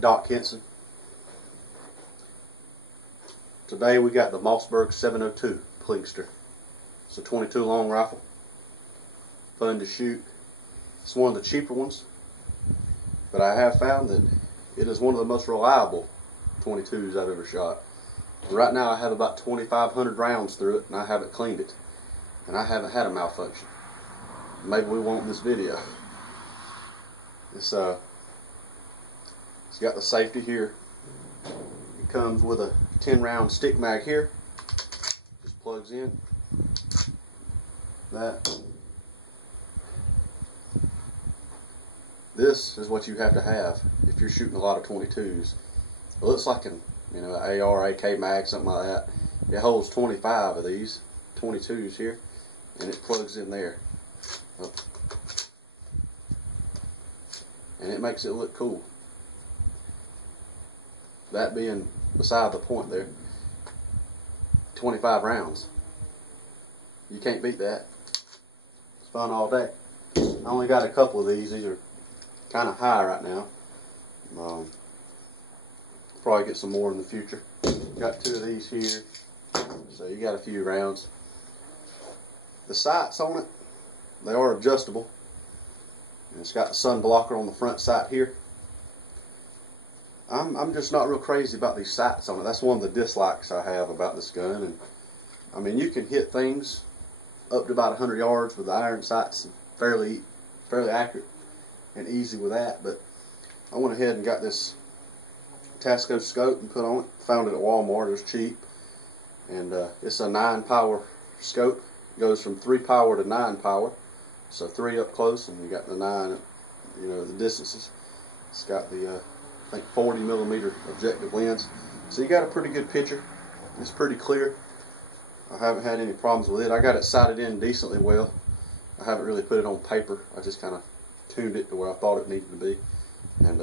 Doc Henson. Today we got the Mossberg 702 Plinkster. It's a 22 long rifle. Fun to shoot. It's one of the cheaper ones, but I have found that it is one of the most reliable 22s I've ever shot. Right now I have about 2,500 rounds through it, and I haven't cleaned it, and I haven't had a malfunction. Maybe we won't in this video. It's got the safety here. It comes with a 10-round stick mag here. Just plugs in. That. This is what you have to have if you're shooting a lot of 22s. It looks like an AR, AK mag, something like that. It holds 25 of these 22s here, and it plugs in there. Oh. And it makes it look cool. That being beside the point there, 25 rounds. You can't beat that. It's fun all day. I only got a couple of these. These are kind of high right now. Probably get some more in the future. Got 2 of these here. So you got a few rounds. The sights on it, they are adjustable. And it's got the sun blocker on the front sight here. I'm just not real crazy about these sights on it. That's one of the dislikes I have about this gun. And I mean, you can hit things up to about 100 yards with the iron sights, fairly accurate and easy with that. But I went ahead and got this Tasco scope and put on it. Found it at Walmart. It was cheap, and it's a 9 power scope. It goes from 3 power to 9 power. So 3 up close, and you got the 9 at, the distances. It's got the I think 40mm objective lens, so you got a pretty good picture. It's pretty clear. I haven't had any problems with it. I got it sighted in decently well. I haven't really put it on paper. I just kind of tuned it to where I thought it needed to be, and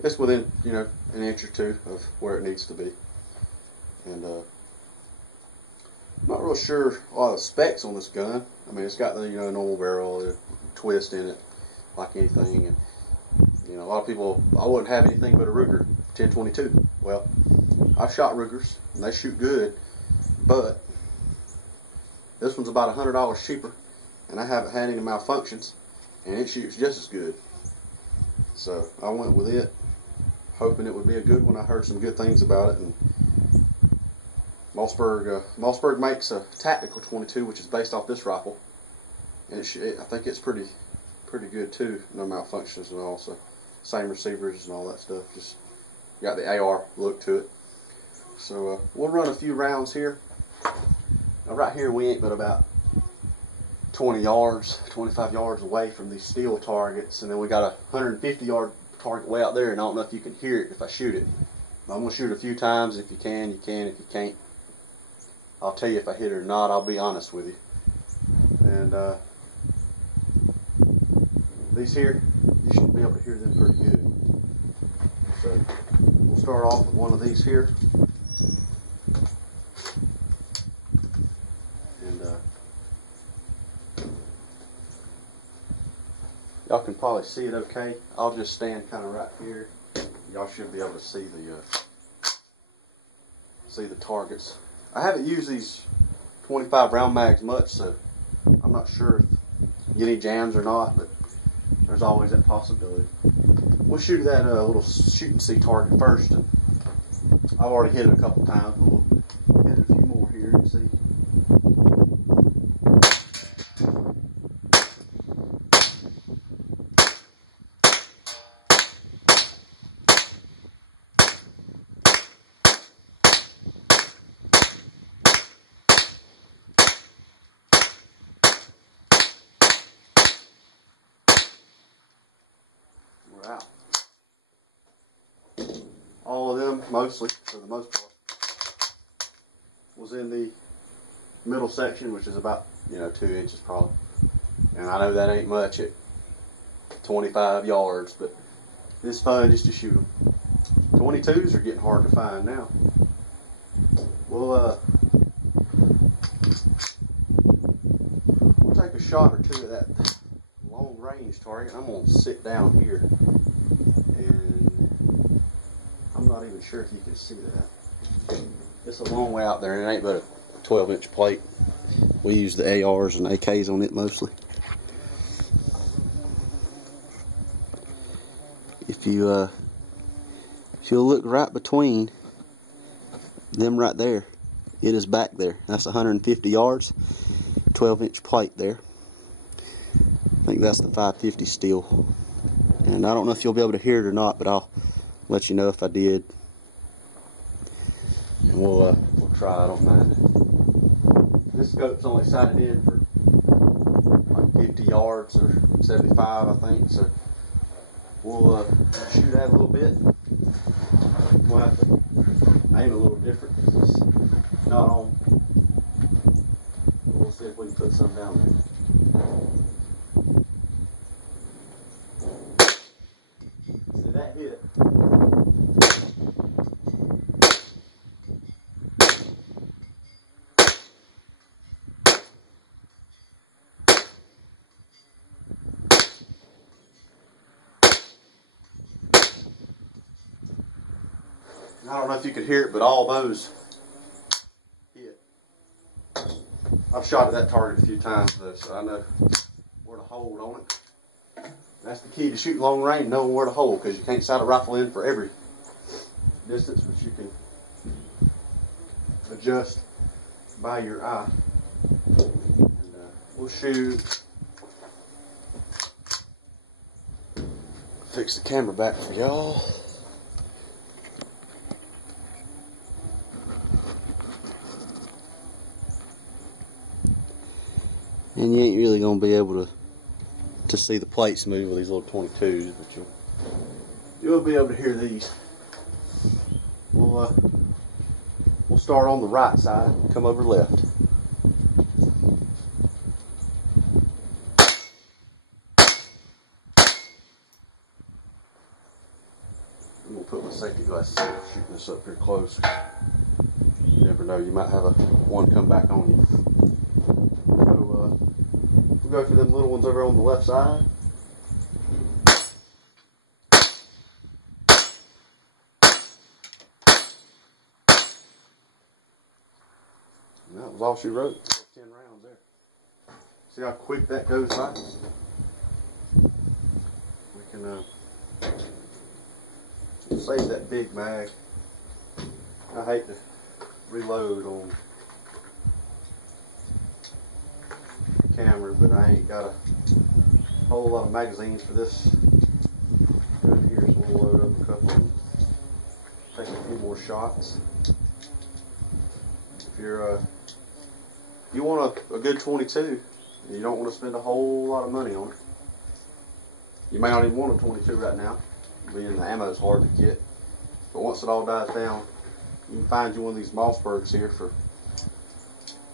it's within an inch or 2 of where it needs to be. And I'm not real sure a lot of the specs on this gun. I mean, it's got the normal barrel, the twist in it, like anything, and a lot of people, I wouldn't have anything but a Ruger 1022. Well, I've shot Rugers and they shoot good, but this one's about $100 cheaper, and I haven't had any malfunctions, and it shoots just as good. So I went with it, hoping it would be a good one. I heard some good things about it, and Mossberg makes a tactical 22, which is based off this rifle, and I think it's pretty good too. No malfunctions and all. So same receivers and all that stuff. Just got the AR look to it. So we'll run a few rounds here. Now right here we ain't but about 20 yards, 25 yards away from these steel targets, and then we got a 150-yard target way out there, and I don't know if you can hear it if I shoot it. I'm going to shoot a few times. If you can, you can. If you can't, I'll tell you if I hit it or not. I'll be honest with you. And these here, you should be able to hear them pretty good. So we'll start off with one of these here. And y'all can probably see it okay. I'll just stand kind of right here. Y'all should be able to see the targets. I haven't used these 25 round mags much, so I'm not sure if you get any jams or not, but there's always that possibility. We'll shoot that little shoot and see target first. And I've already hit it a couple times, but we'll hit it a few more here and see. Out. All of them, mostly, for the most part, was in the middle section, which is about 2 inches probably. And I know that ain't much at 25 yards, but it's fun just to shoot them. 22s are getting hard to find now. We'll take a shot or 2 of that long range target. I'm going to sit down here and I'm not even sure if you can see that. It's a long way out there, and it ain't but a 12-inch plate. We use the ARs and AKs on it mostly. If you'll look right between them right there, it is back there. That's 150 yards, 12-inch plate there. I think that's the 550 steel. And I don't know if you'll be able to hear it or not, but I'll let you know if I did. And we'll try, I don't mind. This scope's only sighted in for like 50 yards or 75, I think. So we'll shoot at a little bit. We'll have to aim a little different because it's not on. We'll see if we can put some down there. See, that hit. I don't know if you could hear it, but all those hit. I've shot at that target a few times though, so I know where to hold on it. That's the key to shooting long range, knowing where to hold, because you can't sight a rifle in for every distance, but you can adjust by your eye. And we'll shoot. Fix the camera back for y'all. And you ain't really gonna be able to see the plates move with these little 22s, but you'll be able to hear these. We'll start on the right side and come over left. I'm gonna put my safety glasses on, shooting this up here close. You never know, you might have one come back on you. We'll go for them little ones over on the left side. And that was all she wrote. 10 rounds there. See how quick that goes by? We can save that big mag. I hate to reload on camera, but I ain't got a whole lot of magazines for this gun here, so we'll load up a couple and take a few more shots. If you're you want a good 22 and you don't want to spend a whole lot of money on it, you may not even want a 22 right now, being the ammo's hard to get, but once it all dies down, you can find you one of these Mossbergs here for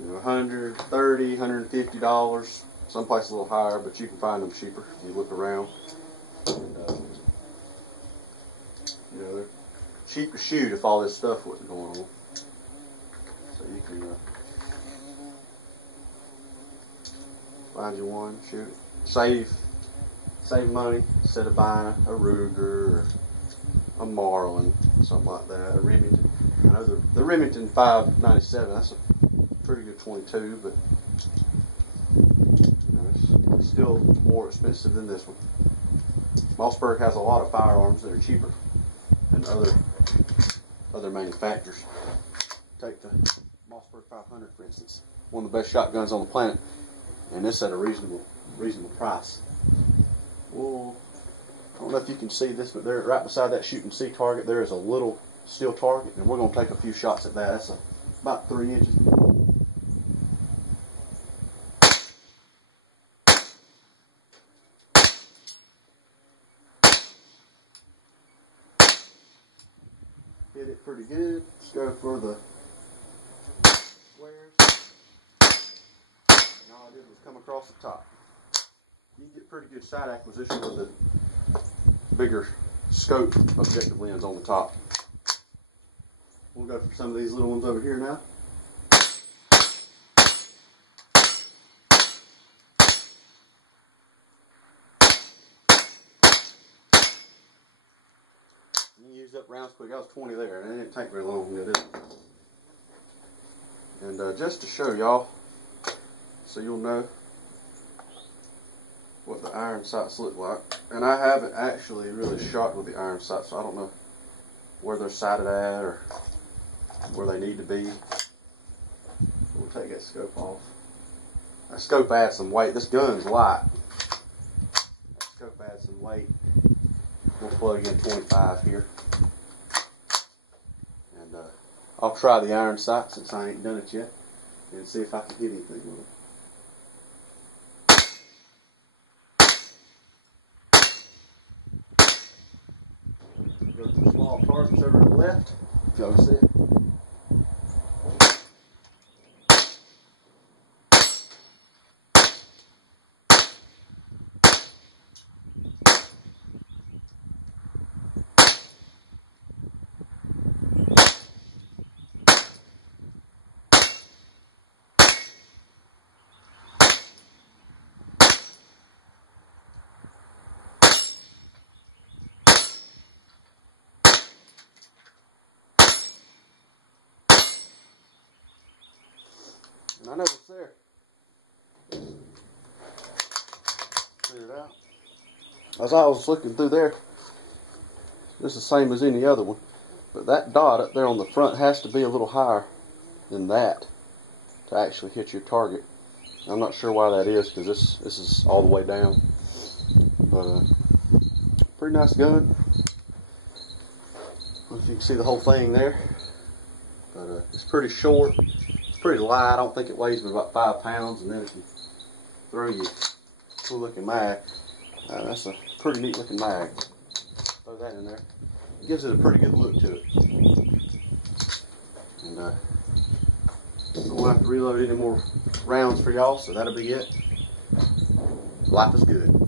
$130, $150, some places a little higher, but you can find them cheaper if you look around. And, they're cheap to shoot if all this stuff wasn't going on. So you can find you one, shoot it. Save money instead of buying a Ruger or a Marlin, something like that, a Remington. I know the Remington 597, that's a pretty good 22, but it's still more expensive than this one. Mossberg has a lot of firearms that are cheaper than other manufacturers. Take the Mossberg 500 for instance, one of the best shotguns on the planet, and this at a reasonable price. Well, I don't know if you can see this, but there, right beside that shoot and see target, there is a little steel target, and we're going to take a few shots at that. That's about 3 inches. Hit it pretty good. Let's go for the squares. And all I did was come across the top. You can get pretty good sight acquisition with a bigger scope objective lens on the top. We'll go for some of these little ones over here now. You can use used up rounds quick. I was 20 there, and it didn't take very long, did it? And just to show y'all, so you'll know what the iron sights look like. And I haven't actually really shot with the iron sights, so I don't know where they're sighted at or where they need to be. We'll take that scope off. That scope adds some weight. This gun's light. That scope adds some weight. We'll plug in 25 here. And I'll try the iron sight since I ain't done it yet and see if I can hit anything with it. Go to the small targets over to the left. If y'all can see it. And I know it's there. Clear it out. As I was looking through there, it's the same as any other one. But that dot up there on the front has to be a little higher than that to actually hit your target. I'm not sure why that is, because this is all the way down. But pretty nice gun. I don't know if you can see the whole thing there. But it's pretty short. Pretty light. I don't think it weighs but about 5 pounds, and then if you throw your cool looking mag, that's a pretty neat looking mag. Throw that in there. It gives it a pretty good look to it. And I won't have to reload any more rounds for y'all, so that'll be it. Life is good.